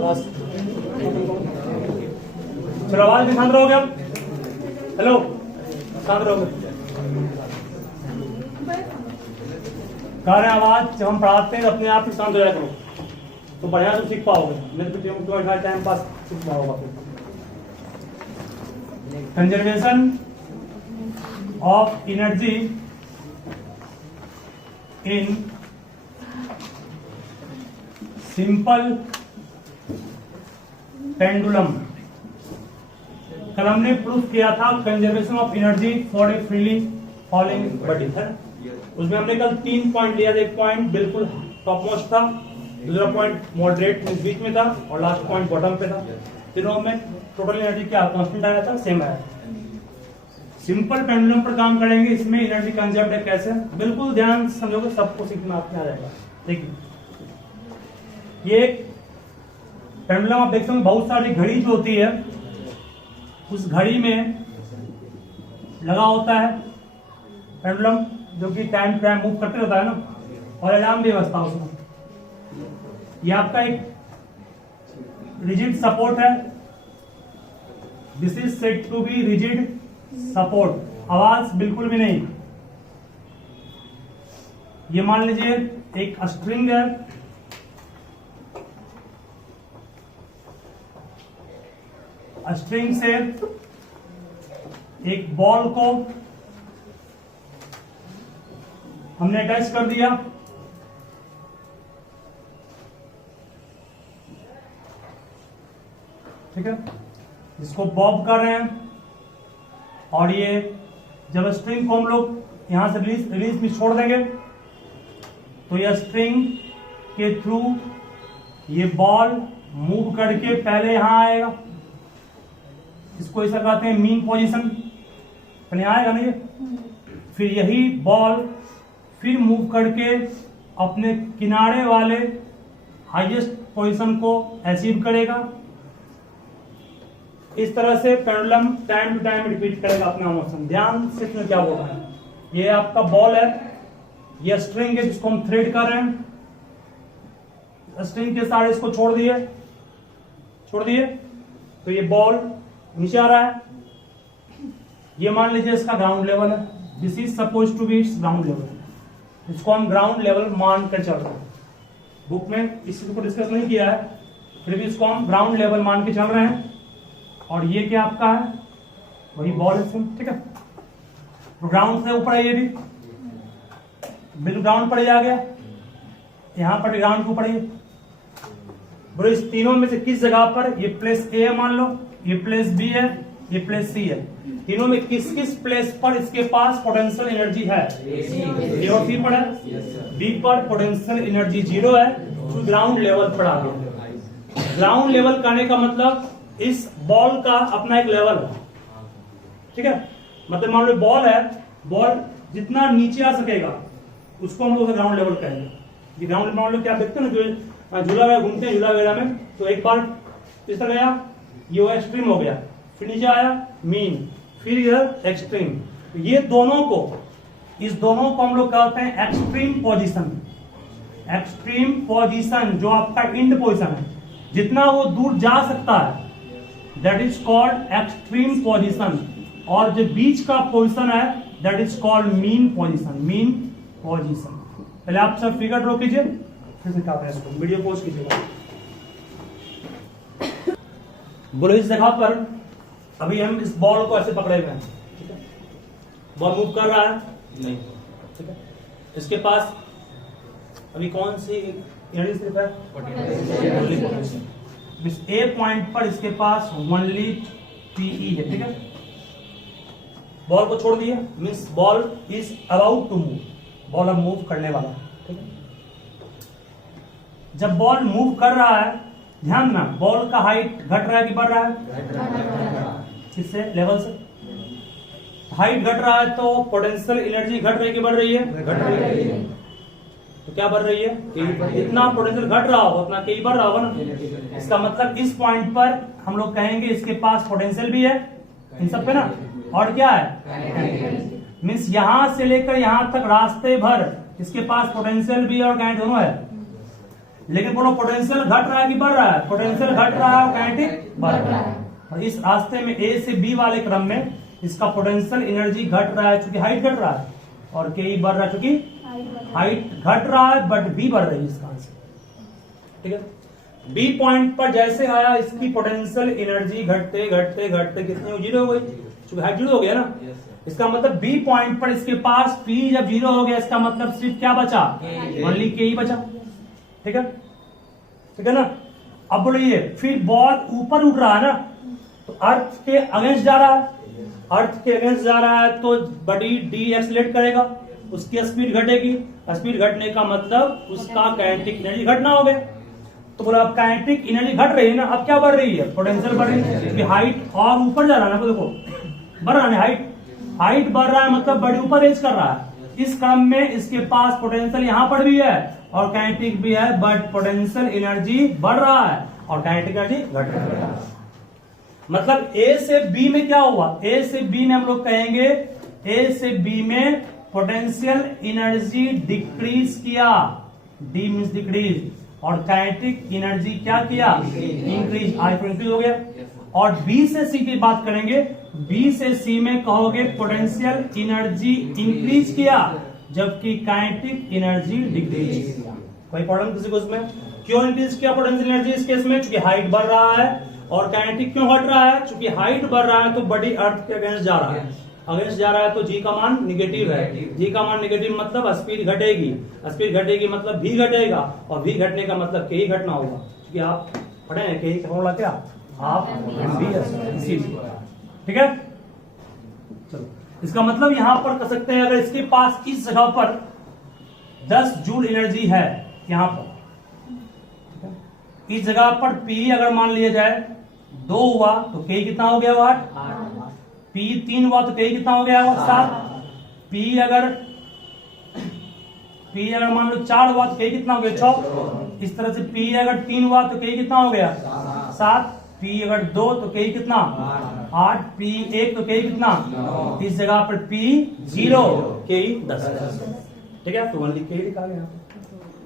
Class चलो आवाज भी शांत रहोगे आप। हेलो शांत रहोगे। कार्य आवाज जब हम पढ़ाते हैं अपने आप ही शांत हो जाया करो तो बढ़िया तुम सीख पाओगे, नहीं तो टाइम पास सीख पाओगे। Conservation of energy in simple pendulum. कल हमने प्रूफ किया था conservation of energy for a freely falling body है। उसमें हमने कल 3 पॉइंट लिया था। एक पॉइंट बिल्कुल टॉप मोस्ट था, दूसरा पॉइंट मॉडरेट बीच में था और लास्ट पॉइंट बॉटम पे था। तीनों में टोटल एनर्जी क्या कांस्टेंट आया था, सेम आया। सिंपल पेंडुलम पर काम करेंगे, इसमें एनर्जी कंजर्व्ड है कैसे, बिल्कुल ध्यान समझोगे सबको सीखना आपके आ जाएगा। देखिए ये पेंडुलम आप देखते हो बहुत सारी घड़ी जो होती है उस घड़ी में लगा होता है पेंडुलम जो कि टाइम टू टाइम मूव करते रहता है ना, और अलार्म भी बजता है उसमें। ये आपका एक रिजिड सपोर्ट है, this is said to be rigid support. आवाज बिल्कुल भी नहीं। ये मान लीजिए एक स्ट्रिंग है, स्ट्रिंग से एक बॉल को हमने अटैच कर दिया। ठीक है, इसको बॉब कर रहे हैं और ये जब स्ट्रिंग को हम लोग यहां से रिलीज में छोड़ देंगे तो ये स्ट्रिंग के थ्रू ये बॉल मूव करके पहले यहां आएगा, इसको ऐसा कहते हैं मीन पोजीशन, पहले आएगा ना ये, फिर यही बॉल फिर मूव करके अपने किनारे वाले हाईएस्ट पोजीशन को अचीव करेगा। इस तरह से pendulum time to time repeat करेगा अपना मोशन। ध्यान से इसमें क्या होगा, ये आपका बॉल है, ये स्ट्रिंग है जिसको हम थ्रेड कर रहे हैं, स्ट्रिंग के सारे इसको छोड़ दिए तो ये बॉल नीचे आ रहा है। ये मान लीजिए इसका ग्राउंड लेवल है, this is suppose to be its ground level, इसको हम ग्राउंड लेवल मान कर चल रहे हैं। बुक में इसी को डिस्कस नहीं किया है, फिर भी इसको हम ग्राउंड लेवल मान के चल रहे हैं। और ये क्या आपका है, वही बॉल है, ठीक है। तो ग्राउंड से ऊपर है, ये भी बिल्कुल ग्राउंड पर ही आ गया, यहां पर ग्राउंड के ऊपर ही। बोलो इस तीनों में से किस जगह पर, ये प्लेस ए है मान लो, ये प्लेस बी है, ये प्लेस सी है, तीनों में किस किस प्लेस पर इसके पास पोटेंशियल एनर्जी है, ए और सी पर है। बी पर पोटेंशियल एनर्जी 0 है, तो ग्राउंड लेवल पर आ गया। ग्राउंड लेवल करने का मतलब इस बॉल का अपना एक लेवल है, ठीक है। मतलब मान लो बॉल है, बॉल जितना नीचे आ सकेगा उसको हम लोग ग्राउंड लेवल कहेंगे। ये ग्राउंड मान लो क्या देखते हैं ना, जो झूला वगैरह घूमते हैं झूला वगैरह में, तो एक बार इस तरह गया, ये वो एक्सट्रीम हो गया, फिर नीचे आया मीन, फिर इधर एक्सट्रीम। ये दोनों को, इस दोनों को हम लोग कहते हैं एक्सट्रीम पोजीशन। एक्सट्रीम पोजीशन जो आपका इंड पोजीशन है, जितना वो दूर जा सकता है that is called extreme position, और जो बीच का पोजीशन है that is called mean position. Mean position पहले आप सब फिगर ड्रॉ कीजिए, फिर से क्या इसको वीडियो पोस्ट कीजिएगा। बोलो इस जगह पर अभी हम इस बॉल को ऐसे पकड़े हुए हैं, ठीक है। बॉल मूव कर रहा है नहीं, ठीक है। इसके पास अभी कौन सी एनर्जी सिर्फ है, इस ए पॉइंट पर इसके पास ओनली पीई है, ठीक है। बॉल को छोड़ दिए, means ball is about to move, ball अब मूव करने वाला है, ठीक है। जब बॉल मूव कर रहा है, ध्यान ना, बॉल का हाइट घट रहा है कि बढ़ रहा है, किससे, लेवल से। हाइट घट रहा है तो पोटेंशियल एनर्जी घट रही है कि बढ़ रही है, घट रही है। तो क्या बढ़ रही है, जितना पोटेंशियल घट रहा होगा उतना के बढ़ रहा होगा ना। इसका मतलब इस पॉइंट पर हम लोग कहेंगे इसके पास पोटेंशियल भी है इन सब पे ना, और क्या है, मीन्स यहां से लेकर यहां तक रास्ते भर इसके पास पोटेंशियल भी और काइनेटिक दोनों है। लेकिन बोलो पोटेंशियल घट रहा है कि बढ़ रहा है? पोटेंशियल घट रहा है और काइनेटिक बढ़ रहा है। और इस रास्ते में ए से बी वाले क्रम में इसका पोटेंशियल एनर्जी घट रहा है चूंकि हाइट घट रहा है, और के बढ़ रहा है चूंकि हाइट घट रहा है, बट बी बढ़ रही है इसका आंसर। ठीक है, बी पॉइंट पर जैसे आया इसकी पोटेंशियल एनर्जी घटते घटते घटते कितनी जीरो हो गई, चूंकि हाइट जीरो हो गया ना। इसका मतलब बी पॉइंट पर इसके पास पी जब जीरो हो गया, इसका मतलब सिर्फ क्या बचा? ओनली के ही बचा। ठीक है, ठीक है ना। अब बोलिए फिर बॉल ऊपर उठ रहा है ना, तो अर्थ के अगेंस्ट जा रहा है, अर्थ के अगेंस्ट जा रहा है तो बॉडी डी एक्सीलरेट करेगा, उसकी स्पीड घटेगी। स्पीड घटने का मतलब उसका काइनेटिक एनर्जी घटना हो गया। तो बोला अब काइनेटिक एनर्जी घट रही है ना, अब क्या बढ़ रही है? पोटेंशियल बढ़ रही है, क्योंकि हाइट और ऊपर जा रहा है ना। देखो बढ़ रहा है हाइट बढ़ रहा है, मतलब बॉडी ऊपर रेज कर रहा है। इस क्रम में इसके पास पोटेंशियल यहां पर भी है और काइनेटिक भी है, बट पोटेंशियल एनर्जी बढ़ रहा है और काइनेटिक एनर्जी घट रहा है। मतलब ए से बी में क्या हुआ? ए से बी में हम लोग कहेंगे ए से बी में पोटेंशियल एनर्जी डिक्रीज किया, डी मीन्स डिक्रीज, और काइनेटिक एनर्जी क्या किया? इंक्रीज, आई तो इंक्रीज हो गया। और बी से सी की बात करेंगे, बी से सी में कहोगे पोटेंशियल एनर्जी इंक्रीज किया जबकि काइनेटिक एनर्जी डिक्रीज किया। कोई प्रॉब्लम किसी को इसमें? क्यों इंक्रीज किया पोटेंशियल एनर्जी इस केस में? क्योंकि हाइट बढ़ रहा है। और काइनेटिक क्यों घट रहा है? क्योंकि हाइट बढ़ रहा है तो बॉडी अर्थ के अगेंस्ट जा रहा है, अगेंस्ट जा रहा है तो जी का मान निगेटिव है। जी का मान निगेटिव मतलब स्पीड घटेगी, स्पीड घटेगी मतलब भी घटेगा, और भी घटने का मतलब के ही घटना होगा। क्योंकि आप पढ़े हैं के ही फॉर्मूला क्या? आप ठीक है। चलो इसका मतलब यहां पर कर सकते हैं, अगर इसके पास इस जगह पर 10 जूल एनर्जी है, यहां पर इस जगह पर पी अगर मान लिया जाए 2 हुआ तो के कितना हो गया? 8। पी 3 हुआ तो के कितना हो गया? 7। पी अगर मान लो 4 हुआ तो के कितना हो गया? 6। इस तरह से पी अगर 3 हुआ तो के कितना हो गया? 7। पी अगर 2 तो के कितना? 8। पी 1 तो के कितना? इस जगह पर पी 0 के 10। ठीक है, तो ओनली के लिखा गया।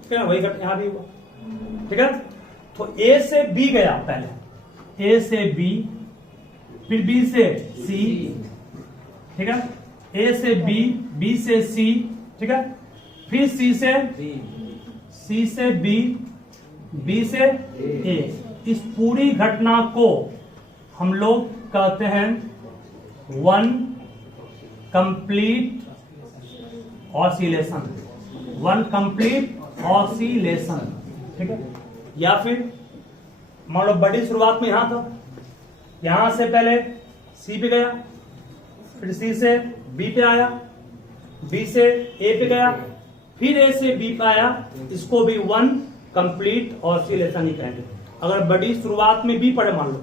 ठीक है, वही घट यहां भी हुआ। ठीक है, तो ए से बी गया, पहले ए से बी, फिर बी से सी। ठीक है, ए से बी, बी से सी। ठीक है, फिर सी से बी, बी से ए। इस पूरी घटना को हम लोग कहते हैं one complete oscillation, one complete oscillation. ठीक है, या फिर मान लो बड़ी शुरुआत में यहां था, यहां से पहले सी पे गया, फिर सी से बी पे आया, बी से ए पे गया, फिर ए से बी पे आया, इसको भी वन कंप्लीट ऑसिलेशन ही कहेंगे। अगर बड़ी शुरुआत में बी पड़े, मान लो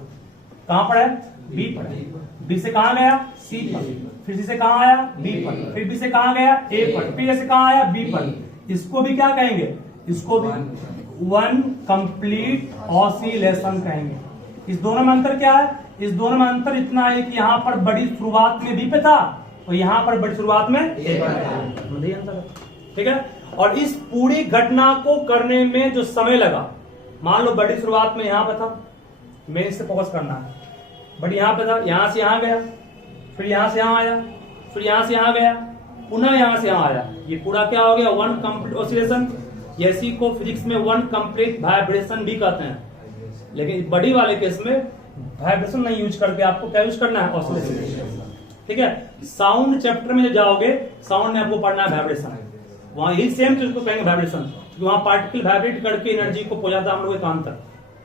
कहां पड़े? बी पड़े, बी से कहां गया? सी पर, फिर सी से कहां आया? बी पर, फिर बी से कहां गया? ए पर, फिर ए से कहां आया? बी पर। इसको भी क्या कहेंगे? इसको भी वन कंप्लीट ऑसिलेशन कहेंगे। इस दोनों में अंतर क्या है? इस दोनों में अंतर इतना है कि यहां पर बड़ी शुरुआत में बी पे था और यहां पर बड़ी शुरुआत में ए पर। ठीक है, और इस पूरी घटना को करने में जो समय लगा, मान लो बड़ी शुरुआत में यहां पर था, मेरे से फोकस करना है, बट यहां पे था, यहां से यहां गया, फिर यहां से यहां आया, फिर यहां से यहां गया, पुनः यहां से यहां आया, ये पूरा क्या हो गया? One complete oscillation. इसी को फिजिक्स में वन कंप्लीट वाइब्रेशन भी कहते हैं, लेकिन बड़ी वाले केस में वाइब्रेशन नहीं यूज करके आपको क्या यूज करना है? ऑसिलेशन। ठीक है, साउंड चैप्टर में जब जाओगे, साउंड में आपको पढ़ना है वाइब्रेशन, वहां यही सेम चीज को कहेंगे वाइब्रेशन, क्योंकि वहां पार्टिकल वाइब्रेट करके एनर्जी को पहुंचाता है हम लोग कान तक।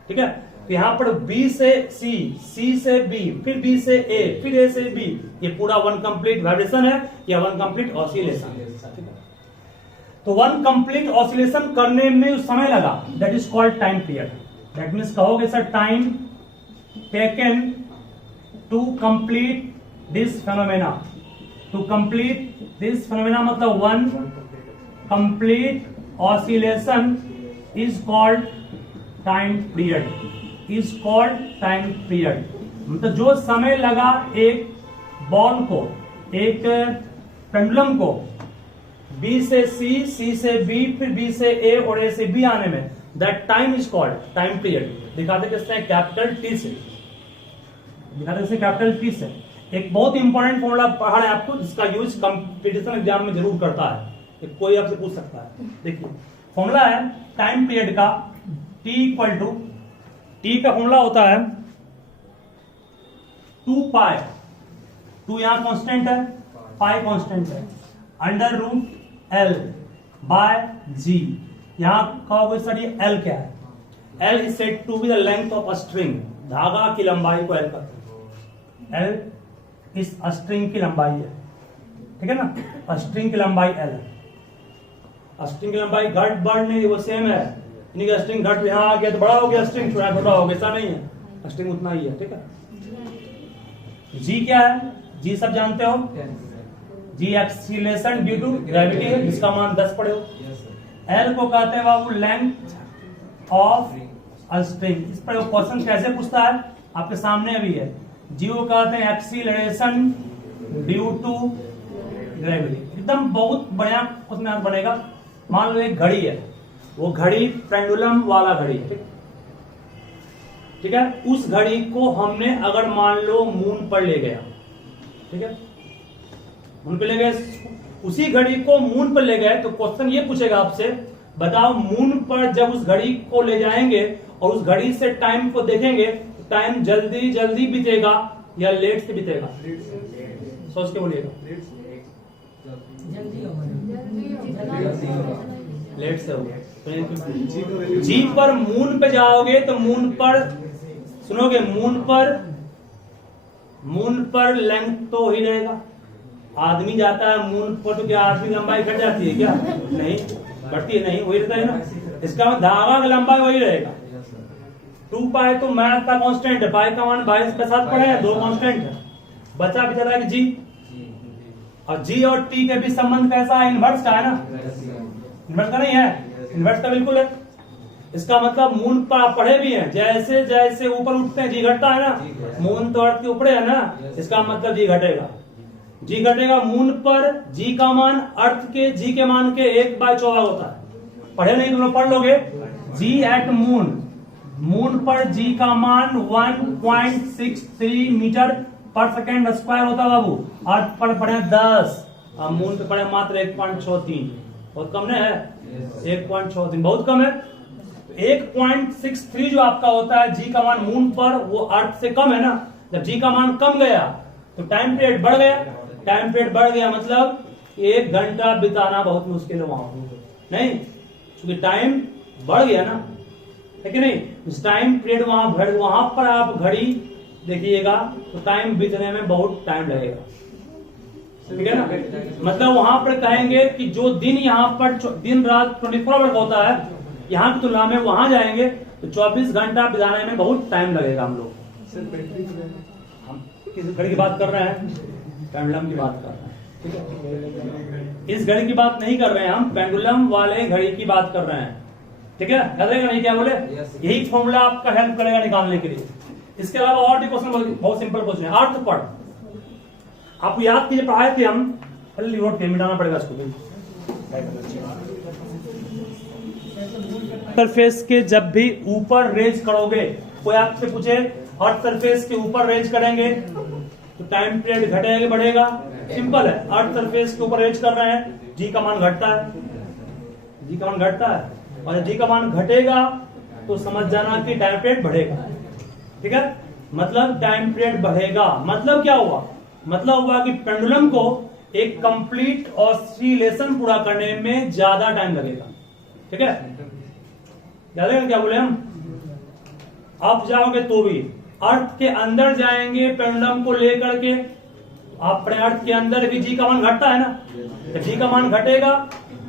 ठीक है, तो यहाँ पर बी से सी, सी से बी, फिर बी से ए, फिर ए से बी, ये पूरा वन कंप्लीट वाइब्रेशन है या वन कंप्लीट ऑसिलेशन। तो वन कंप्लीट ऑसिलेशन करने में जो समय लगा, that is called time period. That means कहोगे sir time taken to complete this phenomena. To complete this phenomena मतलब one complete oscillation is called time period, is called time period. मतलब जो समय लगा एक बॉल को, एक पेंडुलम को बी से सी, सी से बी, फिर बी से ए और ए से बी आने में, that time is called time period. दिखाते किससे हैं? कैपिटल टी से। दिखाते किससे? कैपिटल टी से। एक बहुत इंपॉर्टेंट फॉर्मूला पढ़ा है आपको, जिसका यूज कंपटीशन एग्जाम में जरूर करता है, कोई आपसे पूछ सकता है। देखिए फॉर्मूला है टाइम पीरियड का, T इक्वल टू, टी का फॉर्मूला होता है 2 पाई, 2 यहां कांस्टेंट है, पाई कांस्टेंट है, under root L by G. यहां कहोगे सर ये एल क्या है? L is said to be the length of a string, धागा की लंबाई को एल कहते हैं। एल इस स्ट्रिंग की लंबाई है, ठीक है ना? स्ट्रिंग की लंबाई एल है। स्ट्रिंग की लंबाई घट बढ़ नहीं, वो सेम है। स्ट्रिंग घट यहां आ गया तो बड़ा हो गया, स्ट्रिंग छोटा हो गया, ऐसा नहीं है, स्ट्रिंग उतना ही है, ठीक है। जी क्या है? जी सब जानते हो, जी एक्सीलरेशन ड्यू टू ग्रेविटी है, जिसका मान 10 पड़े हो। एल को कहते हैं बाबू लेंथ ऑफ अ स्ट्रिंग। इस पर क्वेश्चन कैसे पूछता है आपके सामने अभी है। जी को कहते हैं एक्सीलरेशन ड्यू टू ग्रेविटी। एकदम बहुत बढ़िया क्वेश्चन बनेगा। मान लो एक घड़ी है, वो घड़ी पेंडुलम वाला घड़ी है, ठीक है। उस घड़ी को हमने अगर मान लो मून पर ले गया, ठीक है, मून पर ले गए, उसी घड़ी को मून पर ले गए तो क्वेश्चन ये पूछेगा आपसे, बताओ मून पर जब उस घड़ी को ले जाएंगे और उस घड़ी से टाइम को देखेंगे, टाइम जल्दी जल्दी बीतेगा या लेट से बीतेगा? सोच के बोलिएगा। लेट से होगा। जी पर मून पे जाओगे तो मून पर सुनोगे, मून पर लेंथ तो ही रहेगा। आदमी जाता है मून पर तो क्या आदमी लंबाई घट जाती है क्या? नहीं, बढ़ती है, नहीं, वही रहता है ना। इसका धागा की लंबाई वही रहेगा। 2 पाई तो मैथ का कांस्टेंट है, पाई का मान 22 के साथ पढ़े हैं, 2 कांस्टेंट है। बचा बेचारा है कि जी, और जी और टी के बीच संबंध कैसा है? इनवर्स का है ना? इनवर्स का नहीं है, इनवर्स का बिल्कुल है। इसका मतलब मून पर आप पढ़े भी हैं, जैसे जैसे ऊपर उठते हैं जी घटता है ना। मून तो अर्थ के ऊपर है ना, इसका मतलब जी घटेगा। जी घटेगा मून पर, जी का मान अर्थ के जी के मान के 1/14 होता है। पढ़े नहीं तुम लोग पढ़ लोगे। जी एट मून, मून पर जी का मान 1.63 मीटर पर सेकेंड स्क्वायर होता है बाबू। अर्थ पर पढ़े 10, और मून पे पढ़े मात्र 1.63, बहुत कम नहीं है? 1.63 बहुत कम है। 1.63 जो आपका होता है जी का मान मून पर, वो अर्थ से कम है ना। जब जी का मान कम गया तो टाइम पीरियड बढ़ गया। टाइम पीरियड बढ़ गया मतलब 1 घंटा बिताना बहुत मुश्किल है वहां, नहीं, क्योंकि टाइम बढ़ गया ना, है कि नहीं? इस टाइम पीरियड वहां पर आप घड़ी देखिएगा तो टाइम बीतने में बहुत टाइम लगेगा, ठीक है ना। मतलब वहां पर कहेंगे कि जो दिन यहाँ पर दिन रात 24 आवर का होता है, यहाँ की तुलना में वहां जाएंगे तो 24 घंटा बिताने में बहुत टाइम लगेगा। हम लोग किस घड़ी की बात कर रहे हैं? पेंडुलम की बात कर रहे हैं, ठीक है। इस घड़ी की बात नहीं कर रहे हैं हम, पेंडुलम वाले घड़ी की बात कर रहे हैं, ठीक है। याद रहेगा नहीं? क्या बोले? यही फॉर्मूला आपका हेल्प करेगा निकालने के लिए। इसके अलावा और भी क्वेश्चन बहुत सिंपल क्वेश्चन है। अर्थ पर आपको याद कीजिए, पढ़ाए थे हम, पहले नोट के मिटाना पड़ेगा इसको भी। सरफेस के जब भी ऊपर रेज करोगे, कोई आपसे पूछे अर्थ सरफेस के ऊपर रेज करेंगे तो टाइम पीरियड घटेगा बढ़ेगा? सिंपल है, अर्थ सरफेस के ऊपर रेज कर रहे हैं, जी का मान घटता है, जी का मान घटता है, और जब जी का मान घटेगा तो समझ जाना कि टाइम पीरियड बढ़ेगा, ठीक है। मतलब टाइम पीरियड बढ़ेगा, मतलब क्या हुआ? मतलब हुआ कि पेंडुलम को एक कंप्लीट ऑसिलेशन पूरा करने में ज्यादा टाइम लगेगा, ठीक है। याद है क्या बोले हम? आप जाओगे तो भी अर्थ के अंदर जाएंगे पेंडुलम को लेकर के, आप अपने अर्थ के अंदर भी जी का मान घटता है ना, तो जी का मान घटेगा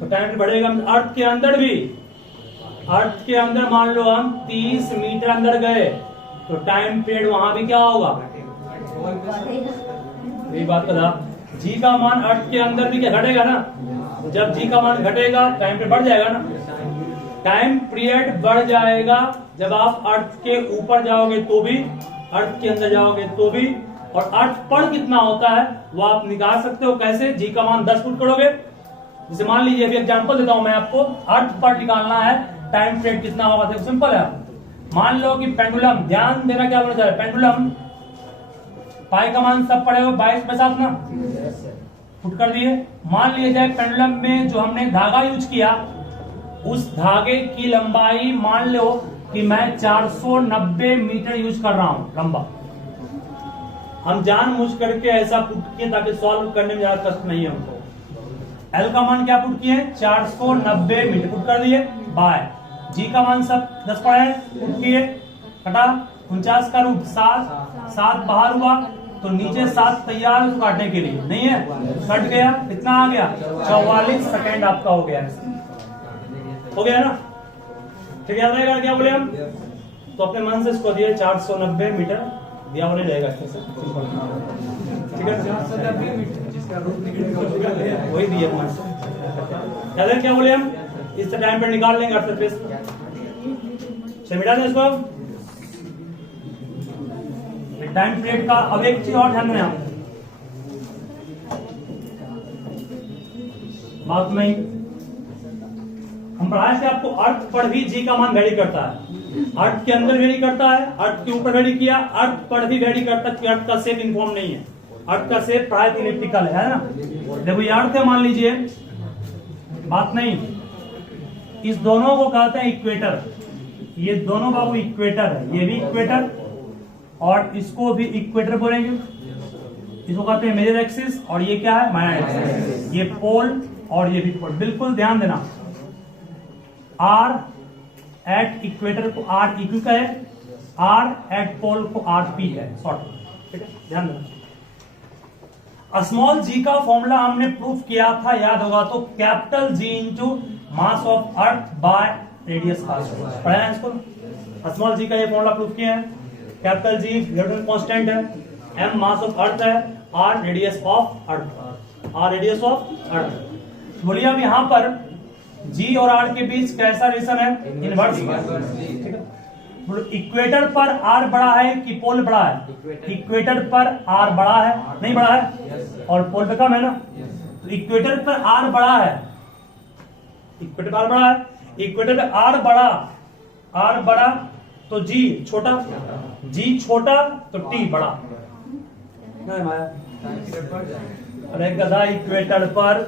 तो टाइम बढ़ेगा। अर्थ के अंदर भी, अर्थ के अंदर मान लो हम 30 मीटर अंदर गए तो टाइम पीरियड वहां भी क्या होगा? यही बात करा, जी का मान अर्थ के अंदर भी क्या घटेगा ना। तो जब जी का मान घटेगा टाइम पीरियड बढ़ जाएगा ना। टाइम पीरियड बढ़ जाएगा जब आप अर्थ के ऊपर जाओगे तो भी, अर्थ के अंदर जाओगे तो भी, और अर्थ पर कितना होता है वो आप निकाल सकते हो। कैसे? जी का मान 10 फुट करोगे, जैसे मान लीजिए अभी एग्जांपल देता हूं मैं आपको, अर्थ पर निकालना है टाइम पीरियड कितना होगा? देखो सिंपल है, मान लो कि पेंडुलम, ध्यान देना क्या बोला जा रहा है, पेंडुलम पाई का मान सब पड़े हो 22 पे 7 ना, पुट कर दिए। मान लिया जाए पेंडुलम में जो हमने धागा यूज किया, उस धागे की लंबाई मान लो कि मैं 490 मीटर यूज कर रहा हूं लंबा। हम जानबूझ करके ऐसा पुट किए ताकि सॉल्व करने में ज्यादा कष्ट नहीं है हमको। एल का मान क्या पुट किए? 490 मीटर पुट कर दिए, बाय जी का मान सब 10 पड़े पुट किए, कटा 49 का रूप 7 बाहर हुआ तो नीचे 7 तैयार काटने के लिए नहीं है, कट गया, कितना आ गया? 44 सेकेंड आपका हो गया ना। ठीक है, रहेगा क्या बोले हम, तो अपने मन से इसको दिए 490 मीटर दिया बोले रहेगा, ठीक है, 490 मीटर जिसका रूप निकलेगा वही दिया मन से। क्या बोले हम, इस टाइम पर निकाल लेंगे अर्थ सरफेस, मिटा दें इसको। टाइम पीरियड का अब एक चीज और ध्यान देना, बात में हम पढ़ाए थे आपको, अर्थ पर भी जी का मान वेरी करता है, अर्थ के अंदर वेरी करता है, अर्थ के ऊपर वेरी किया, अर्थ पर भी वेरी करता है कि अर्थ का शेप इनफॉर्म नहीं है, अर्थ का शेप प्राय इलिप्टिकल है ना। देखो ये अर्थ है, मान लीजिए, बात नहीं, इस दोनों को कहते हैं इक्वेटर, ये दोनों बाबू इक्वेटर है, ये भी इक्वेटर और इसको भी इक्वेटर बोलेंगे, इसको कहते हैं मेजर एक्सिस, और ये क्या है? माइनर एक्सिस, ये पोल और ये भी पोल। बिल्कुल ध्यान देना, आर एट इक्वेटर को आर इक्यू का है, आर एट पोल को आर पी है, शॉर्ट, ठीक है, ध्यान देना। स्मॉल जी का फॉर्मूला हमने प्रूफ किया था, याद होगा तो, capital G into mass of earth by radius पढ़ा है इसको। स्मॉल जी का ये फॉर्मूला प्रूफ किया है, कैपिटल जी कांस्टेंट है, एम मास ऑफ अर्थ है, R radius of earth, R radius of earth. बोलिए अब यहां पर जी और आर के बीच कैसा रिलेशन है? इनवर्स। ठीक है, इक्वेटर पर आर बड़ा है कि पोल बड़ा है? इक्वेटर पर आर बड़ा है, नहीं बड़ा है, और पोल पे कम है ना, तो इक्वेटर पर आर बड़ा है, इक्वेटर पर आर बड़ा है, इक्वेटर पे आर बड़ा तो जी छोटा, जी छोटा तो टी बड़ा, नहीं माया। अरे गधा, इक्वेटर पर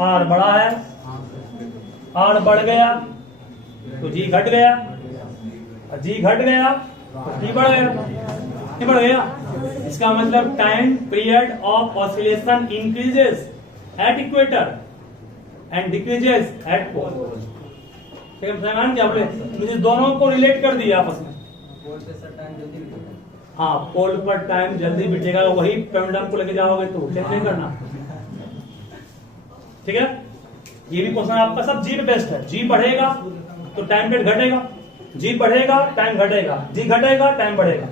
आर बड़ा है, आर बढ़ गया तो जी घट गया, जी घट गया तो टी बढ़ गया, टी बढ़ गया। इसका मतलब time period of oscillation increases at equator and decreases at pole. ठीक है, क्या बोले, मुझे दोनों को रिलेट कर दिया आपस में। हाँ, पोल पर टाइम जल्दी बीतेगा, वही पेंडुलम को लेके जाओगे तो चेक नहीं करना। ठीक है, ये भी क्वेश्चन आपका सब जी पे बेस्ट है। जी बढ़ेगा तो टाइम पीरियड घटेगा, जी बढ़ेगा टाइम घटेगा, जी घटेगा टाइम बढ़ेगा,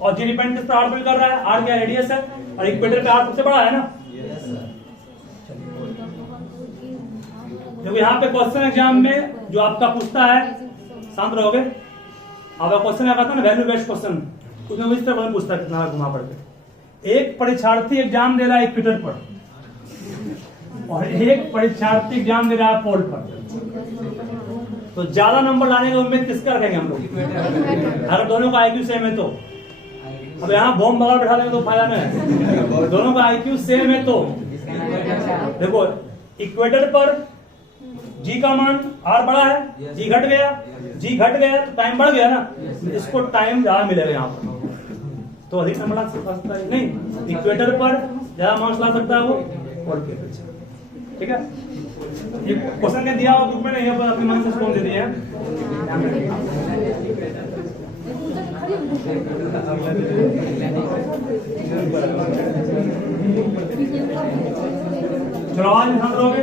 और जी डिपेंड किस पर? आर बिल्ड कर रहा है, आर क्या रेडियस है, और इक्वेटर पे आर सबसे बड़ा है ना। देखो यहाँ पे क्वेश्चन एग्जाम में जो आपका पूछता है, शांत रहोगे, आपका क्वेश्चन आता है ना वैल्यू बेस्ड क्वेश्चन, उसमें इस तरह पूछता है कितना घुमा पड़ते। एक परीक्षार्थी एग्जाम दे रहा है इक्वेटर पर और एक परीक्षार्थी एग्जाम दे रहा है पोल पर, तो ज्यादा नंबर लाने की उम्मीद किसका रखेंगे हम लोग? अगर दोनों का आईक्यू सेम है तो। अब यहाँ बॉम्ब बगल बैठा देंगे तो फायदा नहीं है, दोनों का आईक्यू सेम है तो। देखो इक्वेटर पर जी का मान आर बड़ा है, जी घट गया, जी घट गया तो टाइम बढ़ गया ना, इसको टाइम ज्यादा मिलेगा यहाँ पर, तो अधिक नंबर ला सकता है नहीं, इक्वेटर पर ज्यादा मार्क्स ला सकता है वो पोल के पीछे। ठीक है, ये क्वेश्चन ने दिया और ग्रुप में नहीं है, पर अपने मन से इसको दे दिए हैं। चलो आज ध्यान रहोगे,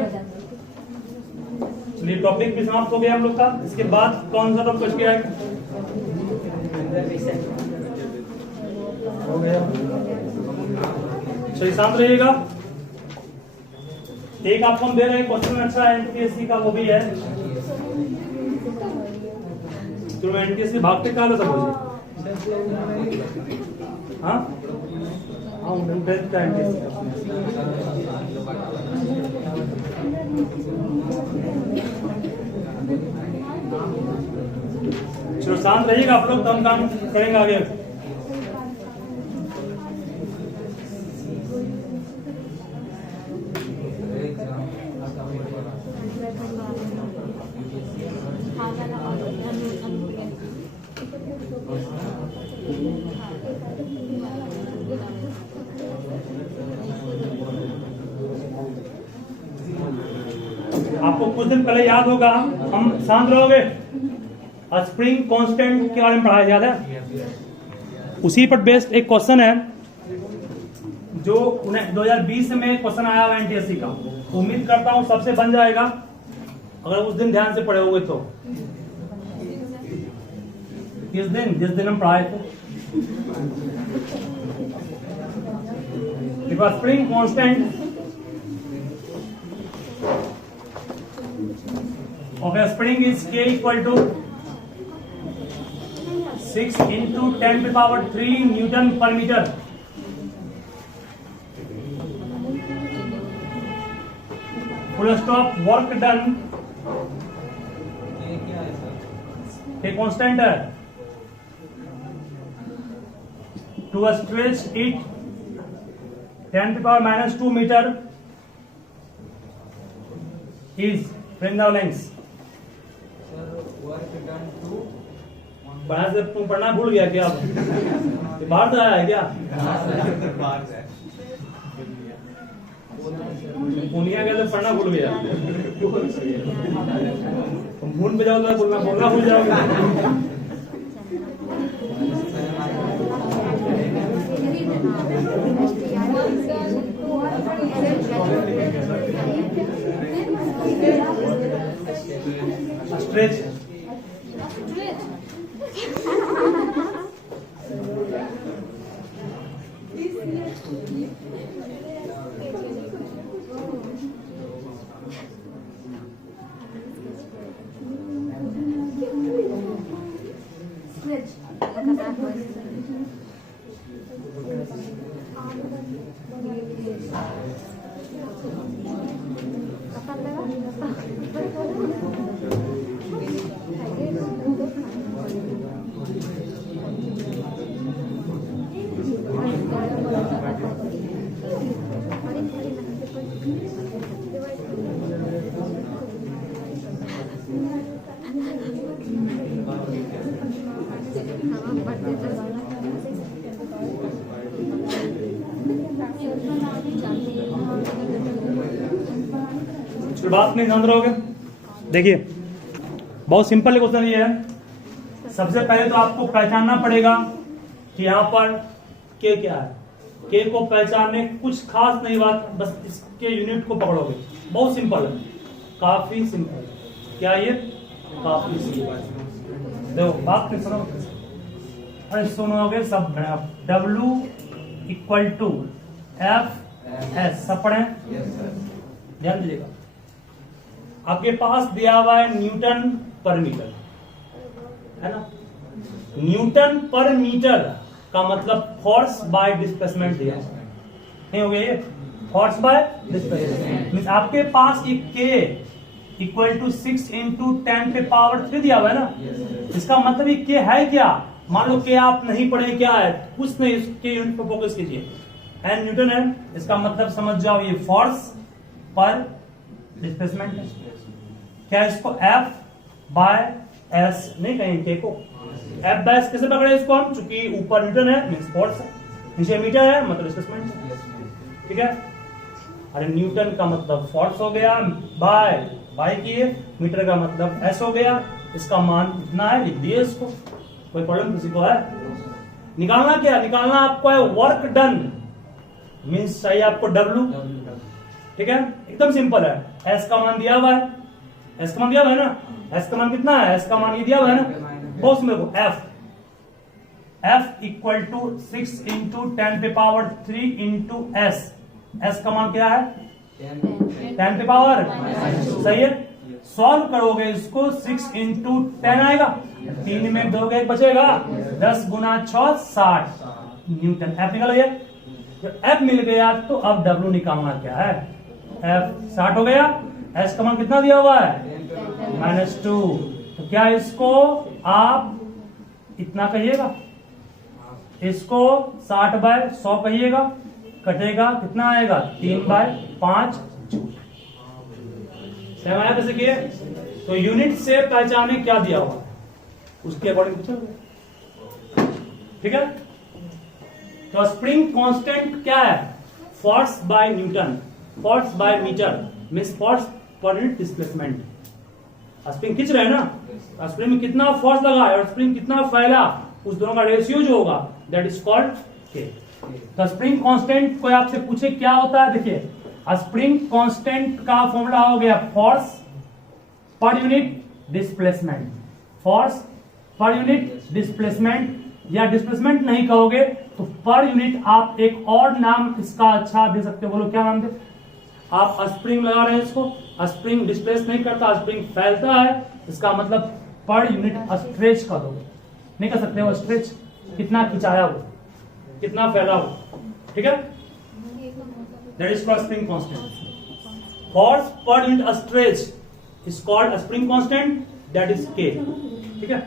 चलिए टॉपिक भी समाप्त हो गया हम लोग का। इसके बाद कौन सा टॉपिक किया है? हो गया, चलिए शांत रहिएगा। एक आपको हम दे रहे हैं क्वेश्चन अच्छा है एनटीएससी का, वो भी है, तो एनटीएससी भागते कहा सब हो। हाँ हाँ, एनटीएससी चलो शांत रहिएगा आप लोग, तो हम काम करेंगे आगे। आपको कुछ दिन पहले याद होगा, हम शांत रहोगे, स्प्रिंग कांस्टेंट के बारे में पढ़ाया याद है? उसी पर बेस्ड एक क्वेश्चन है जो 2020 में क्वेश्चन आया हुआ एनटीएससी का। उम्मीद करता हूं सबसे बन जाएगा अगर उस दिन ध्यान से पढ़े होंगे तो। जिस दिन हम पढ़ाए थे, spring constant of a spring is K equal to 6 into 10 to the power 3 Newton per meter. Full stop. Work done. K constant है. To stretch it 10 to the power minus 2 meter is bring the length. से तुम पढ़ना भूल गया क्या? बाहर से आया है क्या? पुनिया कैसे पढ़ना भूल गया? भूल पे जाओगे बोलना भूल जाओगे। स्ट्रेच बात नहीं समझ रहोगे। देखिए बहुत सिंपल क्वेश्चन ये है। सबसे पहले तो आपको पहचानना पड़ेगा कि यहाँ पर के क्या है। के को पहचानने कुछ खास नहीं बात, बस इसके यूनिट को पकड़ोगे। बहुत सिंपल है, काफी सिंपल। क्या ये काफी सिंपल। देखो बात नहीं सुनो, अरे सुनोगे सब। W equal to F S, सब पढ़े ध्यान दीजिएगा। आपके पास दिया हुआ है न्यूटन पर मीटर, है ना। न्यूटन पर मीटर का मतलब फोर्स बाय डिस्प्लेसमेंट दिया है, नहीं हो गया ये? फोर्स बाय डिस्प्लेसमेंट मींस आपके पास ये K इक्वल टू 6 इंटू 10 पे पावर 3 दिया हुआ है ना। इसका मतलब ये K है क्या? मान लो K आप नहीं पढ़े क्या है, कुछ नहीं, इसके यूनिट पर फोकस कीजिए। एन न्यूटन है, इसका मतलब समझ जाओ ये फोर्स पर डिस्प्लेसमेंट है। क्या इसको F बाय S नहीं कहेंगे K को? F बाय S कैसे पकड़े इसको हम? चूंकि ऊपर न्यूटन है मींस फोर्स है, नीचे मीटर है मतलब डिस्प्लेसमेंट है, ठीक है। अरे न्यूटन का मतलब फोर्स हो गया, बाय किए, मीटर का मतलब S हो गया। इसका मान इतना है, लिख दिए इसको। कोई प्रॉब्लम किसी को है? निकालना क्या? निकालना आपको है वर्क डन, मींस चाहिए आपको W, ठीक है। एकदम सिंपल है। S का मान दिया हुआ है, S का मान दिया हुआ है ना। S का मान कितना है? S का मान ये दिया हुआ है ना, बहुत simple. F equal to 6 into 10 पे पावर 3 इंटू S। S का मान क्या है? 10 पे पावर, सही है। सॉल्व करोगे इसको, 6 इंटू 10 आएगा, 3 में 2 एक बचेगा, 10 गुना 6 60 न्यूटन। F निकल गया। जब F मिल गया तो अब W निकालना क्या है? F 60 हो गया। S का मान कितना दिया हुआ है? -2। तो क्या इसको आप इतना कहिएगा, इसको 60/100 कहिएगा, कटेगा कितना आएगा 3/5 जूल। समझ आया कैसे किए? तो यूनिट से पहचाने क्या दिया हुआ उसके अकॉर्डिंग चल रहे, ठीक है। तो स्प्रिंग कांस्टेंट क्या है? Force by newton, force by metre means force per unit displacement. Spring खींच रहे हैं ना, स्प्रिंग में कितना फोर्स लगा है और स्प्रिंग कितना फैला, उस दोनों का रेशियो जो होगा दैट इज कॉल्ड के। तो स्प्रिंग कांस्टेंट कोई आपसे पूछे क्या होता है, देखिए स्प्रिंग कांस्टेंट का फॉर्मूला हो गया force per unit displacement, force per unit displacement, या डिस्प्लेसमेंट नहीं कहोगे तो पर यूनिट आप एक और नाम इसका अच्छा दे सकते हो। बोलो क्या नाम दे? आप स्प्रिंग लगा रहे हैं, इसको स्प्रिंग डिस्प्लेस नहीं करता, स्प्रिंग फैलता है, इसका मतलब पर यूनिट स्ट्रेच का दोगे, नहीं कर सकते हो स्ट्रेच, कितना खिंचाया हो, कितना फैला हो, ठीक है। That is called spring constant. Force per unit stretch is called spring constant, that is के, ठीक है।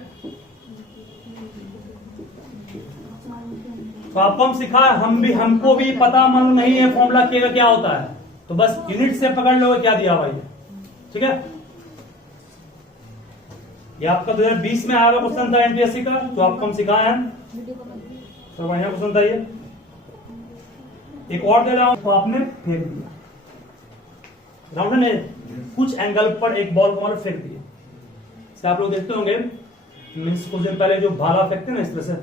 तो आपको हम सिखा, हमको भी पता मन नहीं है फॉर्मूला के का क्या होता है, तो बस यूनिट से पकड़ लो क्या दिया भाई, ठीक है। ये आपका 2020 में आया हुआ क्वेश्चन था एनटीएससी का, तो आपको हम सिखाए हैं, तो बढ़िया क्वेश्चन था ये। एक और दे रहा हूं, तो आपने फेंक दिया ग्राउंड ने कुछ एंगल पर एक बॉल को फेंक दिया, इससे आप लोग देखते होंगे मीन्स कुछ दिन पहले जो भाला फेंकते हैं ना इस तरह से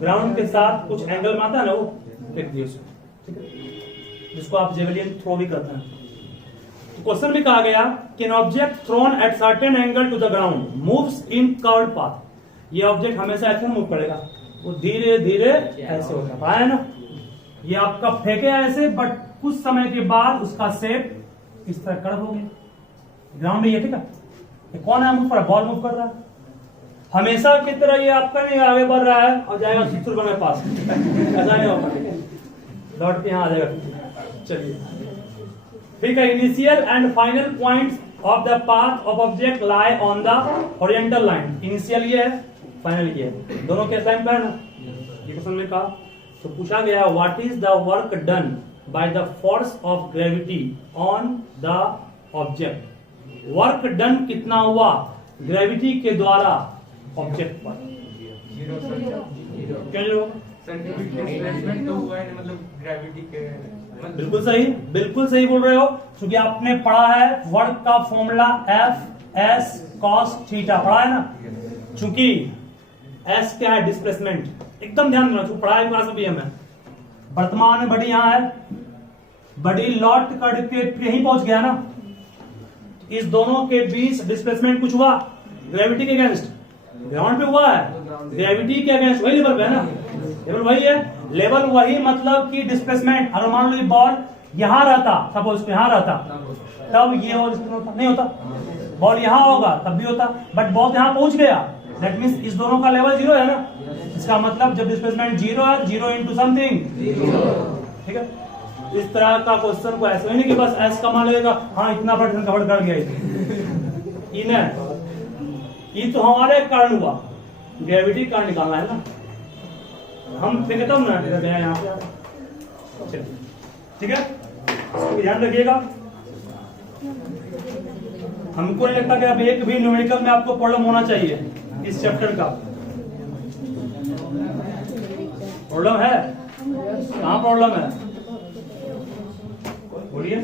ग्राउंड के साथ कुछ एंगल में आता है ना, वो फेंक दिया उसको, ठीक है, जिसको आप जेवलिन थ्रो भी करते हैं। तो क्वेश्चन में कहा गया कि an object thrown at certain angle to the ground moves in curved path. ये ऑब्जेक्ट हमेशा ऐसे मूव करेगा, वो धीरे धीरे ऐसे होता है ना, ये आपका फेंके ऐसे, बट कुछ समय के बाद उसका शेप इस तरह कर्व हो गया, ग्राउंड ये, ठीक है। ये कौन है मूव कर रहा है? बॉल मूव कर रहा है, हमेशा की तरह ये आपका नहीं आगे बढ़ रहा है और जाएगा चित्तूर के पास, ऐसा नहीं होगा, लौट के यहाँ आ जाएगा। चलिए ठीक है, initial and final points of the path of object lie on the horizontal line. Initial ये है, फाइनल ये है, दोनों के टाइम पर है ना, ये क्वेश्चन में कहा। तो पूछा गया what is the work done by the force of gravity on the object. Work done कितना हुआ ग्रेविटी के द्वारा ऑब्जेक्ट पर? डिस्प्लेसमेंट तो हुआ है, मतलब ग्रेविटी के, बिल्कुल सही बोल रहे हो, क्योंकि आपने पढ़ा है वर्क का फॉर्मूला F/s cos थीटा पढ़ा है ना। चूंकि S क्या है? डिस्प्लेसमेंट, एकदम ध्यान देना, पढ़ा है क्लास में भी हमें। वर्तमान में बडी यहां है, बडी लौट करके यहीं पहुंच गया ना, इस दोनों के बीच डिस्प्लेसमेंट कुछ हुआ ग्रेविटी के अगेंस्ट, ग्राउंड पे हुआ है, ग्रेविटी के अगेंस्ट वही लेवल पे है ना, लेवल वही है, लेवल वही मतलब कि डिस्प्लेसमेंट। अगर मान लो ये बॉल यहां रहता, सपोज यहां रहता, तब ये होता नहीं होता, बॉल यहां होगा तब भी होता, बट बॉल यहां पहुंच गया, दैट मींस इस दोनों का लेवल 0 है ना, इसका मतलब जब डिस्प्लेसमेंट 0 है, 0 इंटू समथिंग, ठीक है। इस तरह का क्वेश्चन को ऐसे नहीं कि बस एस का मान लेगा, हाँ इतना परसेंट कवर कर गया इन्हें, ये तो हमारे कारण हुआ, ग्रेविटी कारण निकालना है ना, हम फेंके तब ना गया यहाँ पे, ठीक है, इसको ध्यान रखिएगा। हमको नहीं लगता कि अब एक भी न्यूमेरिकल में आपको प्रॉब्लम होना चाहिए इस चैप्टर का। प्रॉब्लम है? कहाँ प्रॉब्लम है? बोलिए।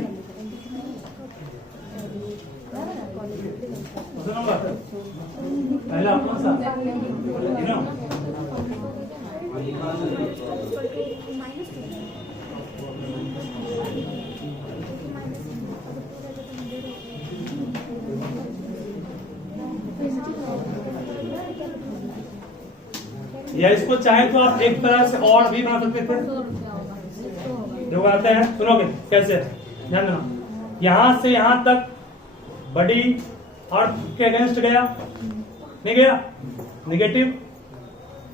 पहला कौन सा? या इसको चाहे तो आप एक तरह से और भी बना सकते थे, जो आते हैं, सुनोगे कैसे? ध्यान देना, यहां से यहां तक बड़ी अर्थ के अगेंस्ट गया, नहीं गया, नेगेटिव,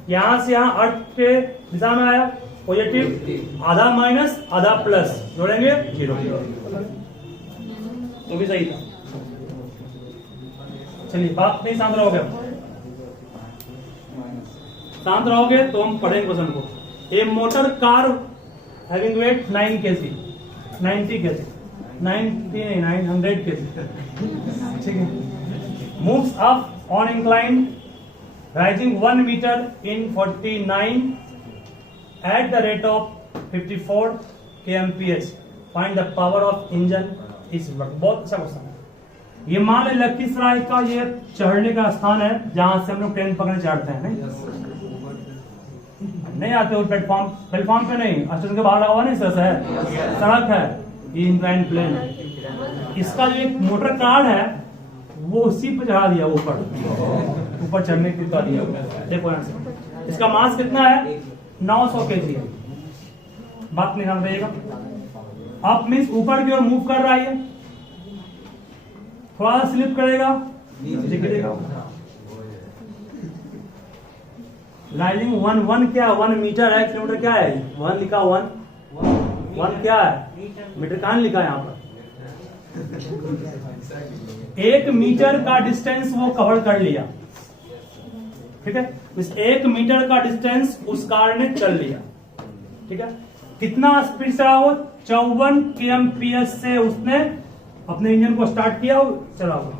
यहां से यहां अर्थ के दिशा में आया पॉजिटिव, आधा माइनस आधा प्लस, जोड़ेंगे 0, तो भी सही था। चलिए बात नहीं, शांत रहोगे, शांत रहोगे तो हम पढ़ेंगे क्वेश्चन को। A motor car having weight 9 kg, 90 kg, 900 kg, ठीक है, moves up on incline rising 1 metre in 49 at the rate of 54 kmph. Find the power of engine is what? बहुत अच्छा क्वेश्चन है। ये मान ले लखीसराय का ये चढ़ने का स्थान है जहां से हम लोग ट्रेन पकड़ने चढ़ते हैं, नहीं आते हो प्लेटफॉर्म, प्लेटफॉर्म पे नहीं, स्टेशन के बाहर लगा हुआ नहीं, सर है, सड़क है, ये इंक्लाइन प्लेन है। इसका जो एक मोटर कार है वो उसी पे चढ़ा दिया, ऊपर चढ़ने के लिए दिया। देखो आंसर, इसका मास कितना है? 900 kg है। बात नहीं ध्यान रहिएगा। अप मीन्स ऊपर की ओर मूव कर रहा है, थोड़ा सा स्लिप करेगा, नीचे गिरेगा। राइजिंग 1 क्या? 1 मीटर है, किलोमीटर क्या है? 1 लिखा, 1 क्या है? मीटर कहां लिखा है यहाँ पर? 1 मीटर का डिस्टेंस वो कवर कर लिया, ठीक है, इस 1 मीटर का डिस्टेंस उस कार ने चल लिया, ठीक है। कितना स्पीड से रहा वो? 54 kmph से उसने अपने इंजन को स्टार्ट किया और चला हुआ।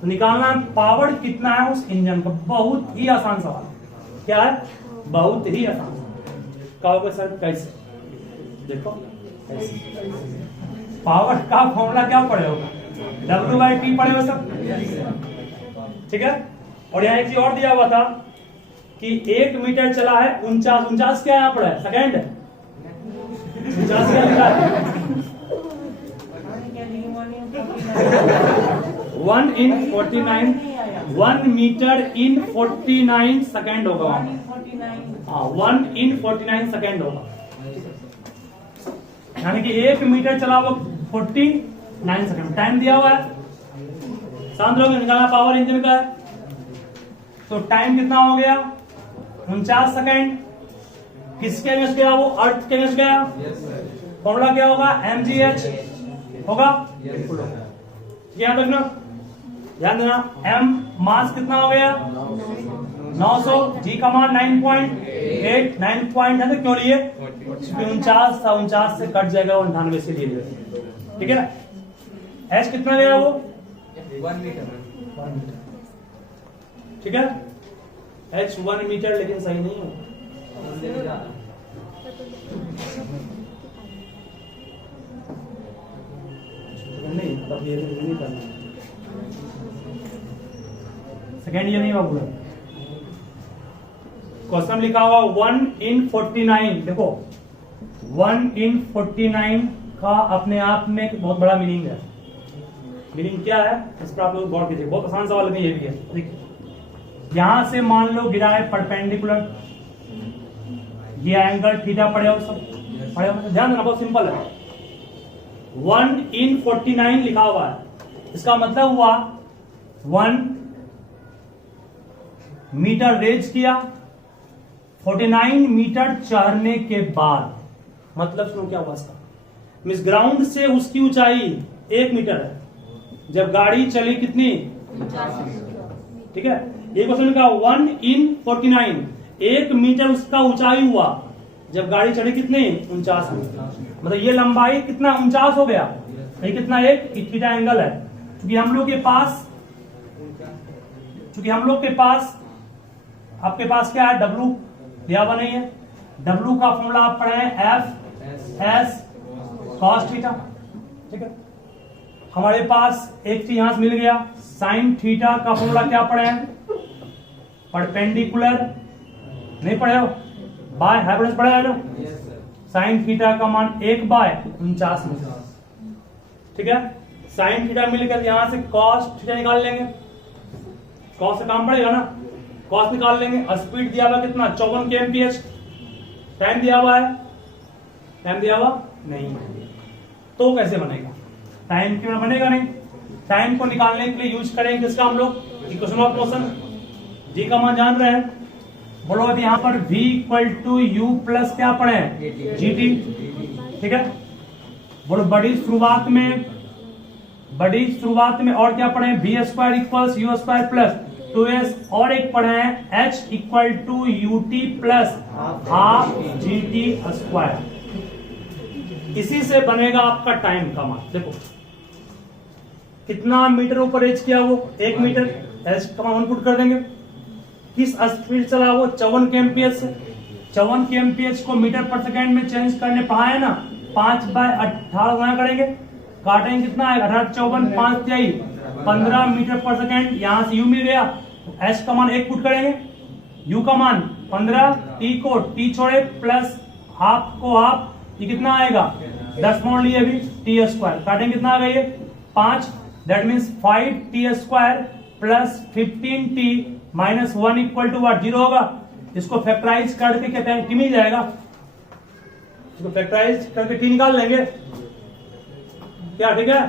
तो निकालना है पावर कितना है उस इंजन का। बहुत ही आसान सवाल, क्या है? बहुत ही आसान। कहोगे सर कैसे? देखो कैसे, पावर का फॉर्मूला क्या पड़े होगा? W/T पड़े हो सब, ठीक है। और यहाँ एक चीज और दिया हुआ था कि 1 मीटर चला है 49 क्या यहाँ पर है? सेकेंड 49 क्या लिखा है? 1 in 49, 1 मीटर इन 49 सेकेंड होगा। हाँ, 1 in 49 सेकेंड होगा, यानी कि 1 मीटर चला वो 49 सेकेंड। टाइम दिया हुआ है, शांत रहोगे, निकालना पावर इंजन का है। तो टाइम कितना हो गया? 49 सेकेंड। किसके अगेंस्ट गया वो? अर्थ के अगेंस्ट गया। फॉर्मूला क्या होगा? mgh होगा, ध्यान रखना, ध्यान देना। m मास कितना हो गया? 900, g का मान 9.8, 9 पॉइंट है तो क्यों लिए? 49 से कट जाएगा, 98 से लिए, ठीक है। h कितना गया वो? 1 मीटर, ठीक है। h 1 मीटर, लेकिन सही नहीं है। नहीं, तब ये नहीं करना, सेकेंड ये नहीं होगा पूरा। क्वेश्चन लिखा हुआ 1 in 49। देखो 1 in 49 का अपने आप में एक बहुत बड़ा मीनिंग है। मीनिंग क्या है इस पर आप लोग गौर कीजिए, बहुत आसान सवाल नहीं, ये भी है। देखिए यहां से मान लो गिरा है परपेंडिकुलर, ये एंगल थीटा पड़े हो, सब पड़े हो, ध्यान देना, बहुत सिंपल है। 1 in 49 लिखा हुआ है, इसका मतलब हुआ 1 मीटर रेज किया, 49 मीटर चढ़ने के बाद, मतलब सुनो क्या हुआ इसका, मिस ग्राउंड से उसकी ऊंचाई 1 मीटर है, जब गाड़ी चली कितनी? ठीक है। ये क्वेश्चन का 1 in 49, 1 मीटर उसका ऊंचाई हुआ जब गाड़ी चढ़ी कितनी? 49 मीटर। मतलब ये लंबाई कितना? 49 हो गया। ये कितना? एक थीटा एंगल है। क्योंकि हम लोग के पास आपके पास क्या है? W दिया हुआ नहीं है। W का फॉर्मूला आप पढ़े हैं F S cos थीटा, ठीक है। हमारे पास एक चीज यहां से मिल गया, साइन थीटा का फॉर्मूला क्या पढ़े हैं? परपेंडिकुलर नहीं पढ़े हो? बाय हाइपोटेनस पढ़े हो? साइन थीटा का मान 1/49 मीटर, ठीक है। साइन थीटा मिलकर यहां से कॉस थीटा निकाल लेंगे, कॉस से काम पड़ेगा ना, कॉस निकाल लेंगे। स्पीड दिया हुआ कितना? 54 kmph। टाइम दिया हुआ है? टाइम दिया हुआ नहीं, तो कैसे बनेगा? टाइम क्यों बनेगा नहीं? टाइम को निकालने के लिए यूज करेंगे किसका हम लोग? Equation of motion. जी का मान जान रहे हैं, बोलो अभी यहाँ पर v = u प्लस क्या पड़े हैं? gt, ठीक है। बोलो बड़ी शुरुआत में बड़ी शुरुआत में और क्या पढ़े हैं, v square equals u square plus 2s, और एक पढ़े हैं h equal to u t plus half g t square. इसी से बनेगा आपका टाइम का मान। देखो कितना मीटर ऊपर एच किया वो 1 मीटर, एच का मान पुट कर देंगे। किस स्पीड चला वो 54 kmph से। 54 kmph को मीटर पर सेकेंड में चेंज करने पढ़ा है ना, 5/18 गुणा करेंगे, काटेंगे कितना है 18 54 5 तिहाई 15 मीटर पर सेकेंड। यहां से यू मिल गया, एच का मान 1 पुट करेंगे, यू का मान 15, टी को टी छोड़े प्लस हाफ को हाफ, ये कितना आएगा 10 मोड़ लिए अभी टी स्क्वायर, काटेंगे कितना आ गया ये 5, that means 5 t square plus 15 t minus 1 equal to what 0 होगा। इसको फैक्टराइज करके क्या टी मिल जाएगा, इसको फैक्टराइज करके टी निकाल लेंगे क्या, ठीक है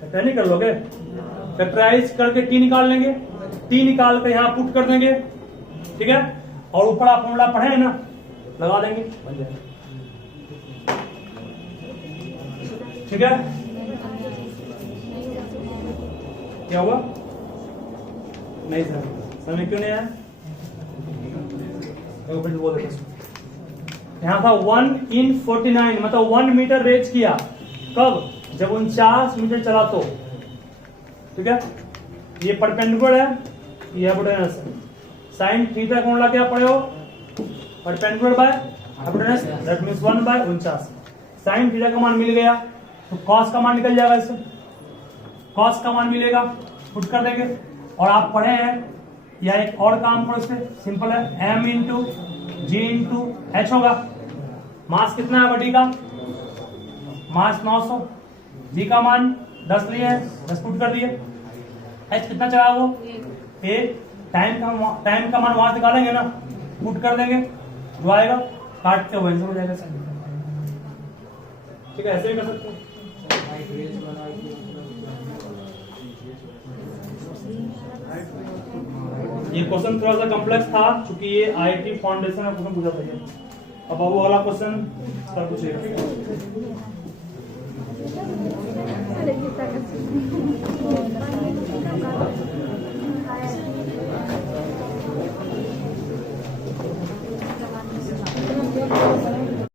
फैक्टर नहीं कर लोगे, फैक्टराइज करके टी निकाल लेंगे, टी निकाल कर यहां पुट कर देंगे, ठीक है, और ऊपर आप फॉर्मूला पढ़े हैं ना लगा देंगे, बन जाएगा, ठीक है। क्या हुआ नहीं सर, समय क्यों नहीं आया, यहाँ था 1/49 मतलब 1 मीटर रेज किया, कब जब 49 मीटर चला तो, ठीक है। ये परपेंडिकुलर है, ये हाइपोटेनस है, साइन थीटा फॉर्मूला क्या पढ़े हो, perpendicular by hypotenuse that means 1/49। Sine theta का मान मिल गया तो कॉस का मान निकल जाएगा, इससे कॉस का मान मिलेगा, पुट कर देंगे। और आप पढ़े हैं या एक और काम करो, इससे सिंपल है, m इंटू जी इंटू एच होगा। मास कितना है बॉडी का, मास 900, जी का मान 10 लिए है, 10 पुट कर दिए, एच कितना चला वो 1, टाइम का मान वहां निकालेंगे ना, पुट कर देंगे, जो आएगा काटते हुए आंसर हो जाएगा, ठीक है। ऐसे भी कर सकते हो। ये क्वेश्चन थोड़ा सा कॉम्प्लेक्स था क्योंकि ये आईआईटी फाउंडेशन का क्वेश्चन पूछा था। अब वो वाला क्वेश्चन सर पूछेगा।